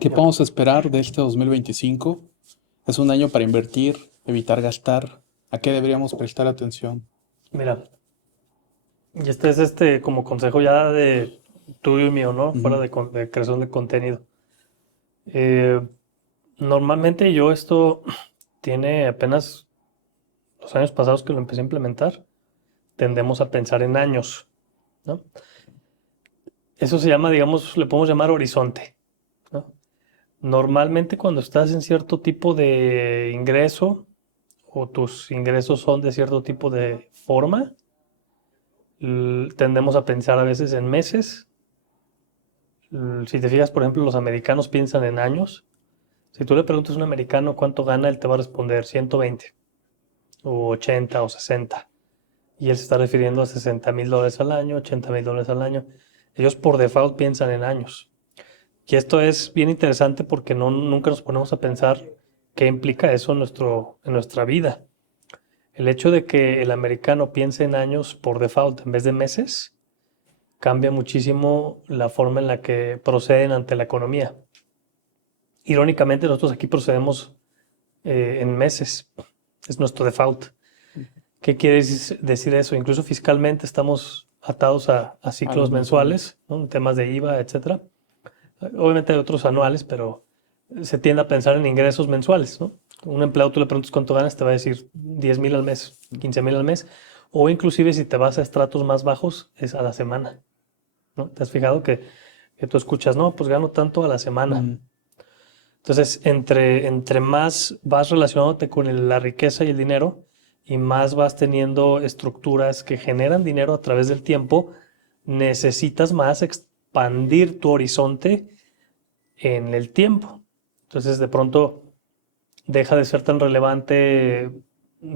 ¿Qué podemos esperar de este 2025? Es un año para invertir, evitar gastar. ¿A qué deberíamos prestar atención? Mira, y este es como consejo ya de tuyo y mío, ¿no? Fuera Ujú, de creación de contenido. Eh, Normalmente yo esto tiene apenas los años pasados que lo empecé a implementar, tendemos a pensar en años, ¿no? Eso se llama, digamos, le podemos llamar horizonte, ¿no? Normalmente cuando estás en cierto tipo de ingreso o tus ingresos son de cierto tipo de forma, tendemos a pensar a veces en meses. Si te fijas, por ejemplo, los americanos piensan en años. Si tú le preguntas a un americano cuánto gana, él te va a responder 120 o 80 o 60. Y él se está refiriendo a $60,000 al año, $80,000 al año. Ellos por default piensan en años. Y esto es bien interesante porque nunca nos ponemos a pensar qué implica eso en nuestra vida. El hecho de que el americano piense en años por default en vez de meses cambia muchísimo la forma en la que proceden ante la economía. Irónicamente, nosotros aquí procedemos en meses. Es nuestro default. ¿Qué quiere decir eso? Incluso fiscalmente estamos atados a a ciclos los mensuales. mensuales, ¿no? En temas de IVA, etcétera. Obviamente hay otros anuales, pero se tiende a pensar en ingresos mensuales, ¿no? Un empleado tú le preguntas cuánto ganas, te va a decir 10,000 al mes, 15,000 al mes, o inclusive si te vas a estratos más bajos, es a la semana, ¿no? ¿Te has fijado que tú escuchas, no, pues gano tanto a la semana? Mm, Entonces, entre más vas relacionándote con la riqueza y el dinero y más vas teniendo estructuras que generan dinero a través del tiempo, necesitas más expandir tu horizonte en el tiempo. Entonces, de pronto deja de ser tan relevante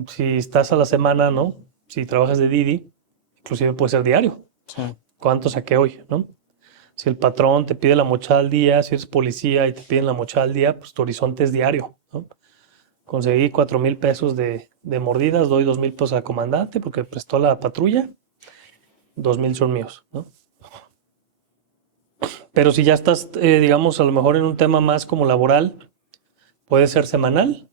si estás a la semana, ¿no? Si trabajas de Didi, inclusive puede ser diario. sí. ¿Cuánto saqué hoy, no? Si el patrón te pide la mochada al día, si eres policía y te piden la mochada al día, pues tu horizonte es diario, ¿no? Conseguí 4,000 pesos de mordidas, doy 2,000 pesos al comandante porque prestó la patrulla, 2,000 son míos, ¿no? Pero si ya estás, digamos, a lo mejor en un tema más como laboral, puede ser semanal.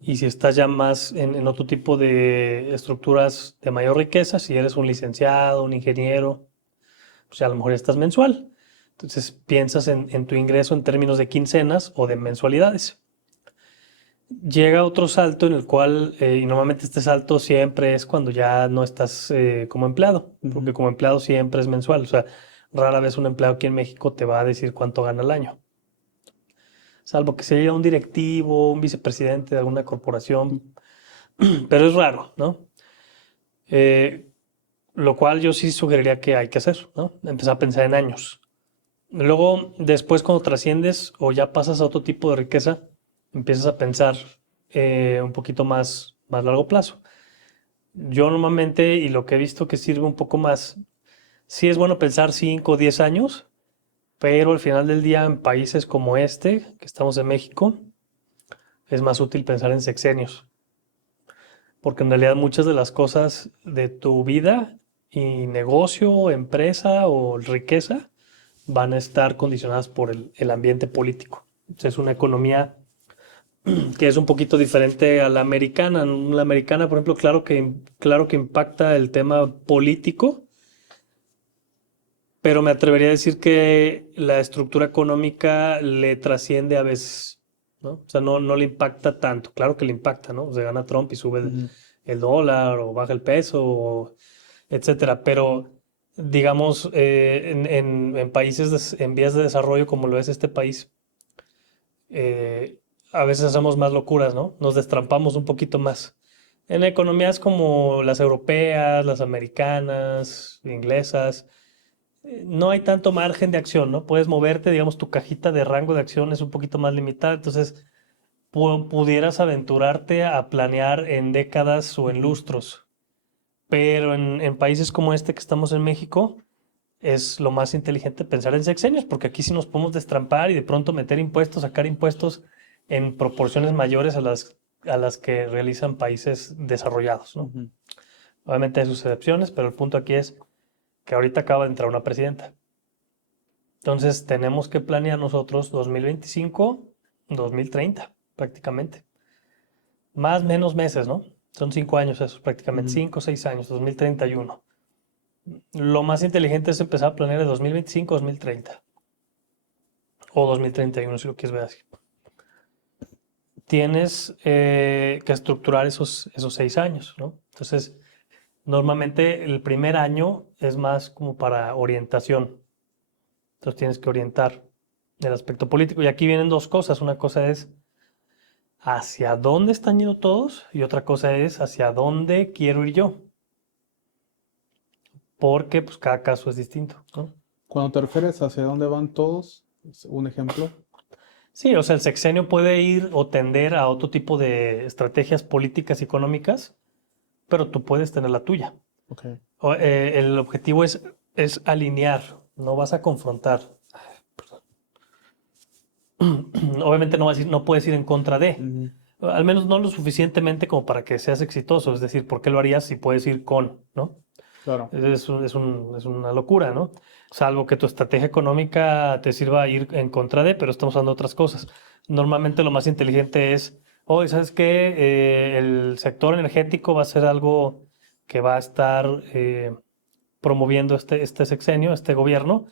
Y si estás ya más en otro tipo de estructuras de mayor riqueza, si eres un licenciado, un ingeniero, pues a lo mejor ya estás mensual. Entonces piensas en tu ingreso en términos de quincenas o de mensualidades. Llega otro salto en el cual, y normalmente este salto siempre es cuando ya no estás como empleado, porque Ujú. como empleado siempre es mensual. O sea, rara vez un empleado aquí en México te va a decir cuánto gana al año. Salvo que sea un directivo, un vicepresidente de alguna corporación, pero es raro, ¿no? Eh, lo cual yo sí sugeriría que hay que hacer, ¿no? Empezar a pensar en años. Luego, después, cuando trasciendes o ya pasas a otro tipo de riqueza, empiezas a pensar un poquito más largo plazo. Yo normalmente, y lo que he visto que sirve un poco más, sí es bueno pensar 5 o 10 años, pero al final del día en países como este, que estamos en México, es más útil pensar en sexenios, porque en realidad muchas de las cosas de tu vida y negocio, empresa o riqueza van a estar condicionadas por el ambiente político. Es una economía que es un poquito diferente a la americana. La americana, por ejemplo, claro que impacta el tema político, pero me atrevería a decir que la estructura económica le trasciende a veces, ¿no? O sea, no le impacta tanto. Claro que le impacta, ¿no? Se gana Trump y sube Ujú. el dólar o baja el peso, etcétera. Pero, digamos, en países en vías de desarrollo como lo es este país, a veces hacemos más locuras, ¿no? Nos destrampamos un poquito más. En economías como las europeas, las americanas, inglesas, no hay tanto margen de acción, ¿no? Puedes moverte, digamos, tu cajita de rango de acción es un poquito más limitada, entonces pudieras aventurarte a planear en décadas o en Ujú. lustros. Pero en países como este que estamos en México, es lo más inteligente pensar en sexenios, porque aquí sí nos podemos destrampar y de pronto meter impuestos, sacar impuestos en proporciones mayores a las que realizan países desarrollados, ¿no? Ujú. Obviamente hay sus excepciones, pero el punto aquí es que ahorita acaba de entrar una presidenta. Entonces tenemos que planear nosotros 2025, 2030, prácticamente. Más menos meses, ¿no? Son 5 años esos, prácticamente. 5 o 6 años, 2031. Lo más inteligente es empezar a planear de 2025 a 2030. O 2031, si lo quieres ver así. Tienes que estructurar esos 6 años, ¿no? Entonces, normalmente el primer año es más como para orientación. Entonces tienes que orientar el aspecto político. Y aquí vienen dos cosas. Una cosa es hacia dónde están yendo todos y otra cosa es hacia dónde quiero ir yo. Porque pues cada caso es distinto, ¿no? Cuando te refieres hacia dónde van todos, un ejemplo. Sí, o sea, el sexenio puede ir o tender a otro tipo de estrategias políticas y económicas, pero tú puedes tener la tuya. Okay. El objetivo es alinear, no vas a confrontar. Obviamente no puedes ir en contra de, al menos no lo suficientemente como para que seas exitoso, es decir, ¿por qué lo harías si puedes ir con, ¿no? Claro. Es una locura, ¿no? Salvo que tu estrategia económica te sirva a ir en contra de, pero estamos hablando de otras cosas. Normalmente lo más inteligente es, oye, ¿sabes qué? El sector energético va a ser algo que va a estar promoviendo este sexenio, este gobierno.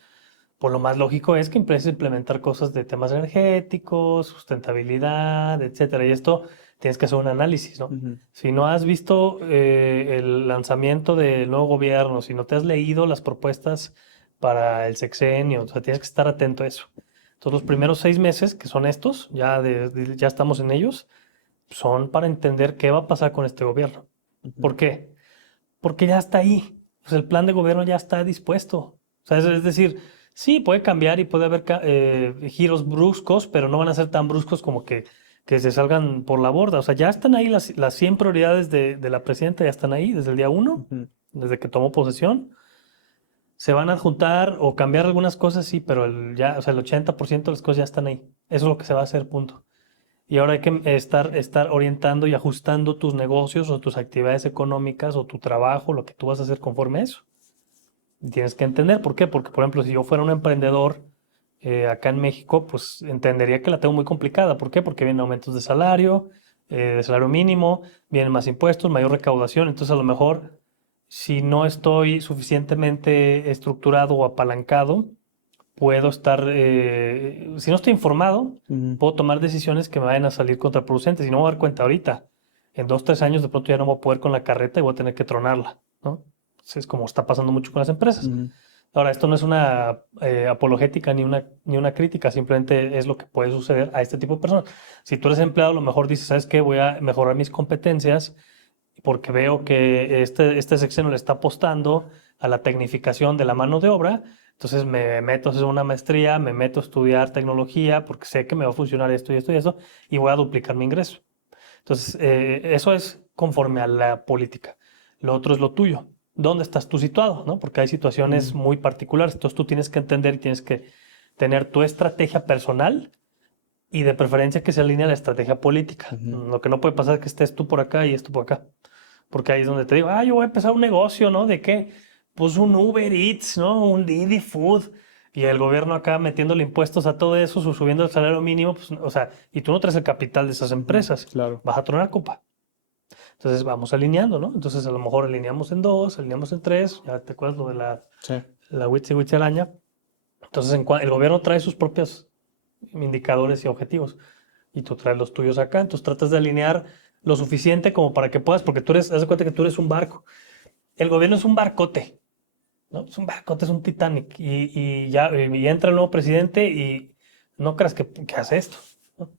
Pues lo más lógico es que empieces a implementar cosas de temas energéticos, sustentabilidad, etcétera. Y esto tienes que hacer un análisis, ¿no? Si no has visto el lanzamiento del nuevo gobierno, si no te has leído las propuestas para el sexenio, o sea, tienes que estar atento a eso. Entonces, los primeros 6 meses, que son estos, ya estamos en ellos, son para entender qué va a pasar con este gobierno. ¿Por qué? Porque ya está ahí. Pues el plan de gobierno ya está dispuesto. O sea, es decir, sí, puede cambiar y puede haber giros bruscos, pero no van a ser tan bruscos como que se salgan por la borda. O sea, ya están ahí las 100 prioridades de la presidenta, ya están ahí desde el día 1, desde que tomó posesión. Se van a adjuntar o cambiar algunas cosas, sí, pero o sea, el 80% de las cosas ya están ahí. Eso es lo que se va a hacer, punto. Y ahora hay que estar orientando y ajustando tus negocios o tus actividades económicas o tu trabajo, lo que tú vas a hacer conforme a eso. Y tienes que entender por qué. Porque, por ejemplo, si yo fuera un emprendedor acá en México, pues entendería que la tengo muy complicada. ¿Por qué? Porque vienen aumentos de salario mínimo, vienen más impuestos, mayor recaudación. Entonces, a lo mejor, si no estoy suficientemente estructurado o apalancado, puedo estar, si no estoy informado, puedo tomar decisiones que me vayan a salir contraproducentes y no me voy a dar cuenta ahorita. En 2, 3 años de pronto ya no voy a poder con la carreta y voy a tener que tronarla, ¿no? Entonces, es como está pasando mucho con las empresas. Ahora, esto no es una apologética ni una crítica, simplemente es lo que puede suceder a este tipo de personas. Si tú eres empleado, a lo mejor dices, ¿sabes qué? Voy a mejorar mis competencias porque veo que este sexenio le está apostando a la tecnificación de la mano de obra. Entonces me meto a hacer una maestría, me meto a estudiar tecnología porque sé que me va a funcionar esto y esto y eso y voy a duplicar mi ingreso. Entonces, eso es conforme a la política. Lo otro es lo tuyo. ¿Dónde estás tú situado? ¿No? Porque hay situaciones muy particulares. Entonces tú tienes que entender y tienes que tener tu estrategia personal y de preferencia que se alinee a la estrategia política. Lo que no puede pasar es que estés tú por acá y esto por acá. Porque ahí es donde te digo, yo voy a empezar un negocio, ¿no? ¿De qué? Pues un Uber Eats, ¿no? Un Didi Food. Y el gobierno acá metiéndole impuestos a todo eso, subiendo el salario mínimo, pues, o sea, y tú no traes el capital de esas empresas. Claro. Vas a tronar, compa. Entonces vamos alineando, ¿no? Entonces a lo mejor alineamos en 2, alineamos en 3, ya te acuerdas lo de la Huitzi araña. Entonces el gobierno trae sus propios indicadores y objetivos y tú traes los tuyos acá, entonces tratas de alinear lo suficiente como para que puedas, porque haz de cuenta que tú eres un barco. El gobierno es un barcote, ¿no? Es un barcote, es un Titanic y entra el nuevo presidente y no creas que hace esto, ¿no?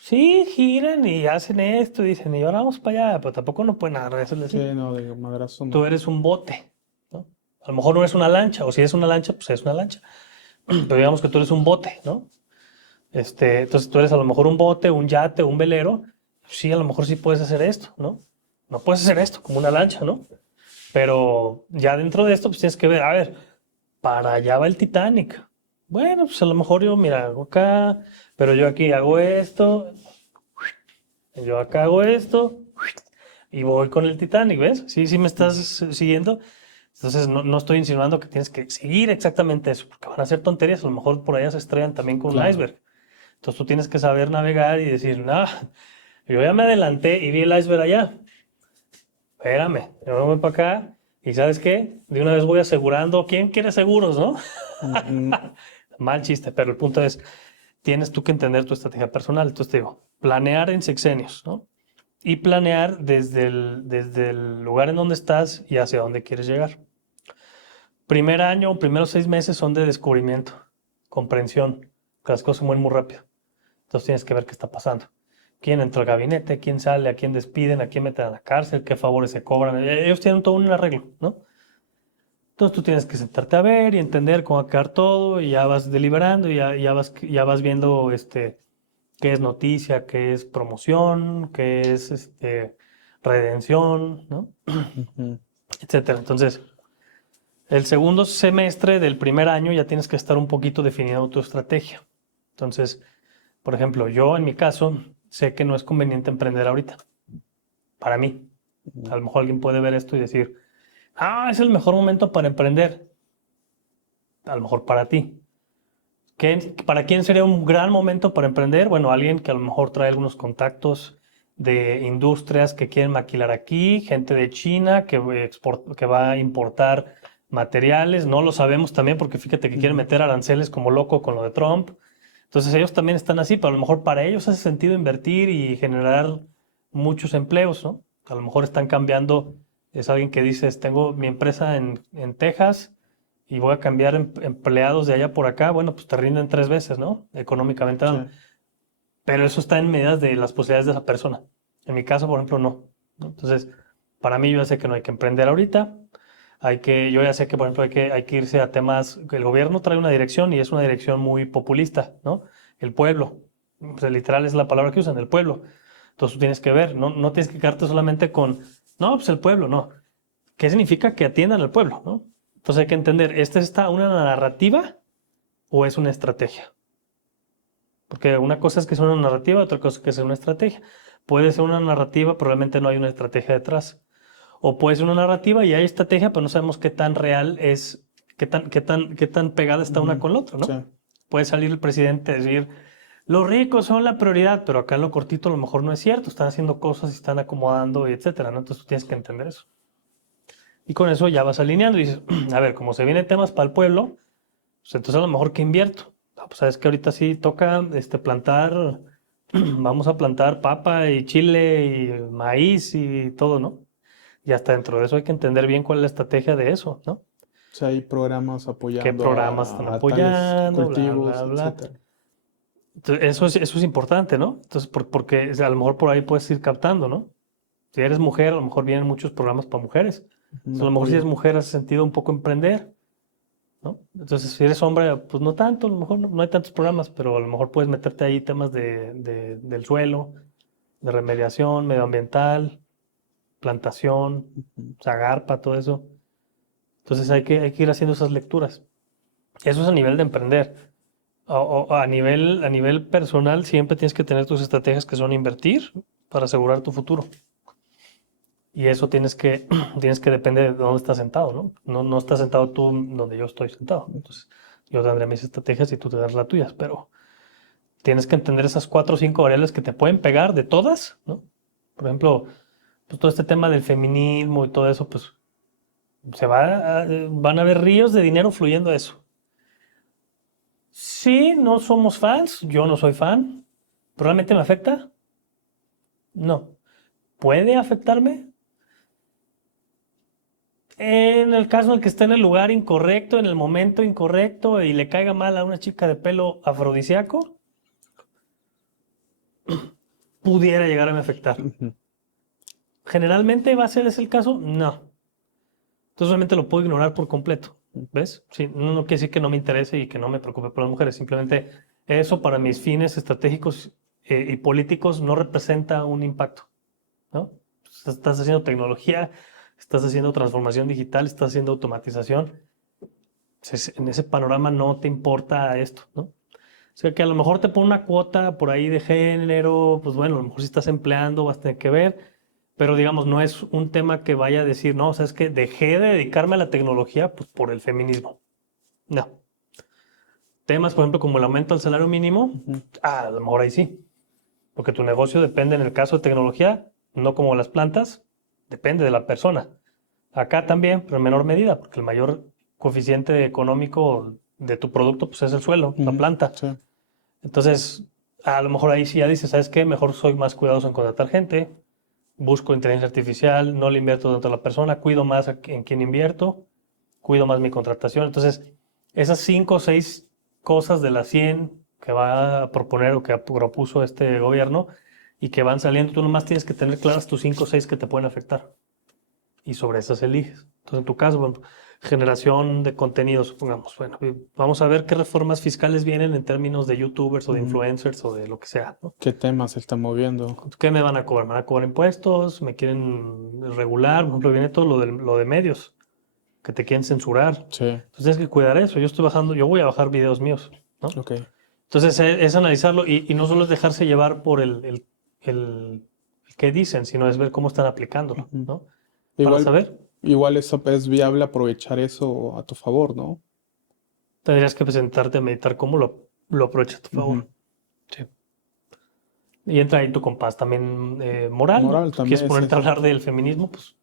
Sí, giran y hacen esto y dicen, y ahora vamos para allá, pero tampoco no pueden agarrar eso. Sí, no, de madrazo no. Tú eres un bote, ¿no? A lo mejor no eres una lancha, o si eres una lancha, pues eres una lancha. Pero digamos que tú eres un bote, ¿no? Entonces tú eres a lo mejor un bote, un yate, un velero. Sí, a lo mejor sí puedes hacer esto, ¿no? No puedes hacer esto como una lancha, ¿no? Pero ya dentro de esto, pues tienes que ver, a ver, para allá va el Titanic. Bueno, pues a lo mejor yo, mira, hago acá, pero yo aquí hago esto, yo acá hago esto, y voy con el Titanic, ¿ves? Sí, sí me estás siguiendo. Entonces, no estoy insinuando que tienes que seguir exactamente eso, porque van a ser tonterías. A lo mejor por allá se estrellan también con un Claro. iceberg. Entonces, tú tienes que saber navegar y decir, no, yo ya me adelanté y vi el iceberg allá. Espérame, yo me voy para acá y ¿sabes qué? De una vez voy asegurando. ¿Quién quiere seguros, no? Ujú. Mal chiste, pero el punto es, tienes tú que entender tu estrategia personal. Entonces te digo, planear en sexenios, ¿no? Y planear desde el lugar en donde estás y hacia dónde quieres llegar. Primer año, primeros 6 meses son de descubrimiento, comprensión, que las cosas se mueven muy rápido. Entonces tienes que ver qué está pasando. ¿Quién entra al gabinete? ¿Quién sale? ¿A quién despiden? ¿A quién meten a la cárcel? ¿Qué favores se cobran? Ellos tienen todo un arreglo, ¿no? Entonces tú tienes que sentarte a ver y entender cómo va a quedar todo y ya vas deliberando y ya vas viendo qué es noticia, qué es promoción, qué es redención, ¿no? Ujú. Etcétera. Entonces, el segundo semestre del primer año ya tienes que estar un poquito definiendo tu estrategia. Entonces, por ejemplo, yo en mi caso sé que no es conveniente emprender ahorita, para mí. A lo mejor alguien puede ver esto y decir, es el mejor momento para emprender. A lo mejor para ti. ¿Para quién sería un gran momento para emprender? Bueno, alguien que a lo mejor trae algunos contactos de industrias que quieren maquilar aquí, gente de China que va a importar materiales, no lo sabemos también porque fíjate que quieren Ujú. meter aranceles como loco con lo de Trump. Entonces ellos también están así, pero a lo mejor para ellos hace sentido invertir y generar muchos empleos, ¿no? A lo mejor están cambiando, es alguien que dices, tengo mi empresa en Texas y voy a cambiar empleados de allá por acá, bueno, pues te rinden 3 veces, ¿no? Económicamente Sí. hablando. Pero eso está en medidas de las posibilidades de esa persona. En mi caso, por ejemplo, no. ¿No? Entonces, para mí yo ya sé que no hay que emprender ahorita. Yo ya sé que, por ejemplo, hay que irse a temas, que el gobierno trae una dirección y es una dirección muy populista, ¿no? El pueblo. O sea, literal es la palabra que usan, el pueblo. Entonces tú tienes que ver, no tienes que quedarte solamente con, no, pues el pueblo, no. ¿Qué significa que atiendan al pueblo, no? Entonces hay que entender, ¿esta una narrativa o es una estrategia? Porque una cosa es que sea una narrativa, otra cosa es que sea una estrategia. Puede ser una narrativa, pero realmente no hay una estrategia detrás. O puede ser una narrativa y hay estrategia, pero no sabemos qué tan real es, qué tan pegada está una Ujú. con la otra, Sí. ¿no? Puede salir el presidente a decir, los ricos son la prioridad, pero acá en lo cortito a lo mejor no es cierto, están haciendo cosas y están acomodando, y etcétera, ¿no? Entonces tú tienes que entender eso. Y con eso ya vas alineando y dices, a ver, como se vienen temas para el pueblo, pues entonces a lo mejor que invierto. Pues sabes que ahorita sí toca plantar, vamos a plantar papa y chile y maíz y todo, ¿no? Y hasta dentro de eso hay que entender bien cuál es la estrategia de eso, ¿no? O sea, hay programas ¿Qué apoyando programas están a tales apoyando? Bla, bla, cultivos, bla. etcétera. Entonces, eso es importante, ¿no? Entonces, porque o sea, a lo mejor por ahí puedes ir captando, ¿no? Si eres mujer, a lo mejor vienen muchos programas para mujeres. Un Entonces, a lo mejor si eres apoyo. mujer, hace sentido un poco emprender, ¿no? Entonces, si eres hombre, pues no tanto, a lo mejor no hay tantos programas, pero a lo mejor puedes meterte ahí temas del suelo, de remediación, medioambiental, plantación, Ujú. zagarpa, todo eso. Entonces hay que ir haciendo esas lecturas. Eso es a nivel de emprender. O a nivel personal, siempre tienes que tener tus estrategias que son invertir para asegurar tu futuro. Y eso tienes que depender de dónde estás sentado, ¿no? No estás sentado tú donde yo estoy sentado. Entonces, yo tendré mis estrategias y tú tendrás las tuyas, pero tienes que entender esas 4 o 5 variables que te pueden pegar de todas, ¿no? Por ejemplo, pues todo este tema del feminismo y todo eso, pues van a haber ríos de dinero fluyendo a eso. Sí, no somos fans, yo no soy fan. ¿Realmente me afecta? No. ¿Puede afectarme? En el caso en el que esté en el lugar incorrecto, en el momento incorrecto y le caiga mal a una chica de pelo afrodisíaco, pudiera llegar a me afectar. Ujú. ¿Generalmente va a ser ese el caso? No. Entonces realmente lo puedo ignorar por completo. ¿Ves? Sí, no quiere decir que no me interese y que no me preocupe por las mujeres. Simplemente eso para mis fines estratégicos y políticos no representa un impacto, ¿no? Estás haciendo tecnología, estás haciendo transformación digital, estás haciendo automatización. En ese panorama no te importa esto, ¿no? O sea, que a lo mejor te pone una cuota por ahí de género, pues bueno, a lo mejor si estás empleando vas a tener que ver, pero digamos, no es un tema que vaya a decir, no, o sea, es que dejé de dedicarme a la tecnología pues, por el feminismo. No. Temas, por ejemplo, como el aumento al salario mínimo, Ujú. a lo mejor ahí sí. Porque tu negocio depende, en el caso de tecnología, no como las plantas, depende de la persona. Acá también, pero en menor medida, porque el mayor coeficiente económico de tu producto pues, es el suelo, la Ujú. planta. Sí. Entonces, a lo mejor ahí sí ya dices, ¿sabes qué? Mejor soy más cuidadoso en contratar gente, busco inteligencia artificial, no le invierto tanto a la persona, cuido más en quién invierto, cuido más mi contratación. Entonces, esas 5 o 6 cosas de las 100 que va a proponer o que propuso este gobierno y que van saliendo, tú nomás tienes que tener claras tus 5 o 6 que te pueden afectar y sobre esas eliges. Entonces, en tu caso, bueno, generación de contenidos, supongamos, bueno, vamos a ver qué reformas fiscales vienen en términos de youtubers o de Ujú. influencers o de lo que sea, ¿no? ¿Qué temas se están moviendo? ¿Qué me van a cobrar? ¿Me van a cobrar impuestos? ¿Me quieren regular? Por ejemplo, viene todo lo de medios, que te quieren censurar. Sí, Entonces tienes que cuidar eso. Yo voy a bajar videos míos, ¿no? ok. Entonces es analizarlo y no solo es dejarse llevar por el qué dicen, sino es ver cómo están aplicándolo, Ujú. ¿no? Para Igual, saber, igual eso es viable aprovechar eso a tu favor, ¿no? tendrías que presentarte a meditar cómo lo aprovechas a tu Ujú. favor. Sí. Y entra ahí tu compás también moral, ¿no? Moral Tú quieres también, sí. ponerte a hablar del feminismo, pues